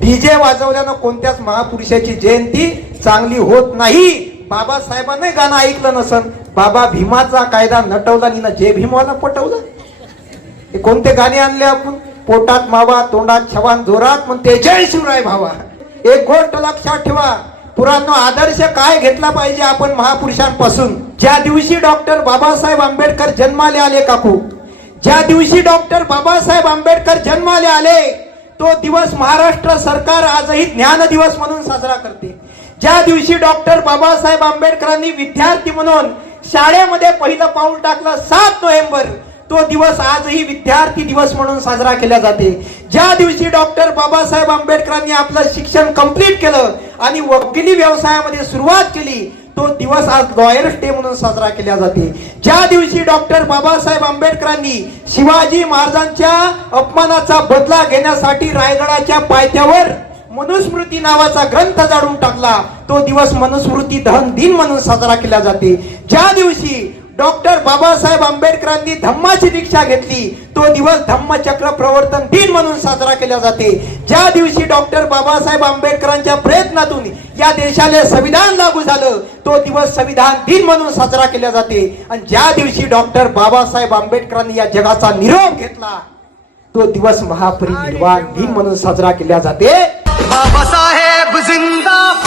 DJ वाजवल्यानं कोणत्याच महापुरुषाची जयंती चांगली होत नाही. बाबासाहेबांनी गाणं ऐकलं नसन, बाबा भीमाचा कायदा नटवला आणि जय भीमवाला पटवला. हे कोणते गाणे आणले आपण? पोटात मावा तोंडात छवान जोरात म्हणते जय शिवराय भावा. एक गोष्ट लक्षात ठेवा, पुराणो आदर्श काय घेतला पाहिजे आपण महापुरुषांपासून. ज्या दिवशी डॉक्टर बाबासाहेब आंबेडकर जन्माला आले काकू, ज्या दिवशी डॉक्टर बाबासाहेब आंबेडकर जन्माला आले तो दिवस महाराष्ट्र सरकार आजही ज्ञान दिवस म्हणून साजरा करते. ज्या दिवशी डॉक्टर बाबासाहेब आंबेडकरांनी विद्यार्थी म्हणून शाळेमध्ये पहिलं पाऊल टाकलं 7 नोव्हेंबर, तो दिवस आजही विद्यार्थी दिवस म्हणून साजरा केला जाते. ज्या दिवशी डॉक्टर बाबासाहेब आंबेडकरांनी आपलं शिक्षण कंप्लीट केलं आणि वकिली व्यवसायामध्ये सुरुवात केली, तो दिवस आज लॉयर्स डे म्हणून साजरा केला जाते. ज्या दिवशी डॉक्टर बाबासाहेब आंबेडकरांनी शिवाजी महाराजांच्या अपमानाचा बदला घेण्यासाठी रायगडाच्या पायथ्यावर मनुस्मृती नावाचा ग्रंथ जाळून टाकला, तो दिवस मनुस्मृती दहन दिन म्हणून साजरा केला जाते. ज्या दिवशी डॉक्टर बाबासाहेब आंबेडकरांनी धम्माची दीक्षा घेतली, तो दिवस धम्मचक्र प्रवर्तन दिन म्हणून साजरा केला जाते. ज्या दिवशी डॉक्टर बाबासाहेब आंबेडकरांच्या प्रयत्नातून या देशाला संविधान लागू झालं, तो दिवस संविधान दिन म्हणून साजरा केला जाते. आणि ज्या दिवशी डॉक्टर बाबासाहेब आंबेडकरांनी या जगाचा निरोप घेतला, तो दिवस महापरिनिर्वाण दिन म्हणून साजरा केला जाते. बाबासाहेब जिंदाबाद.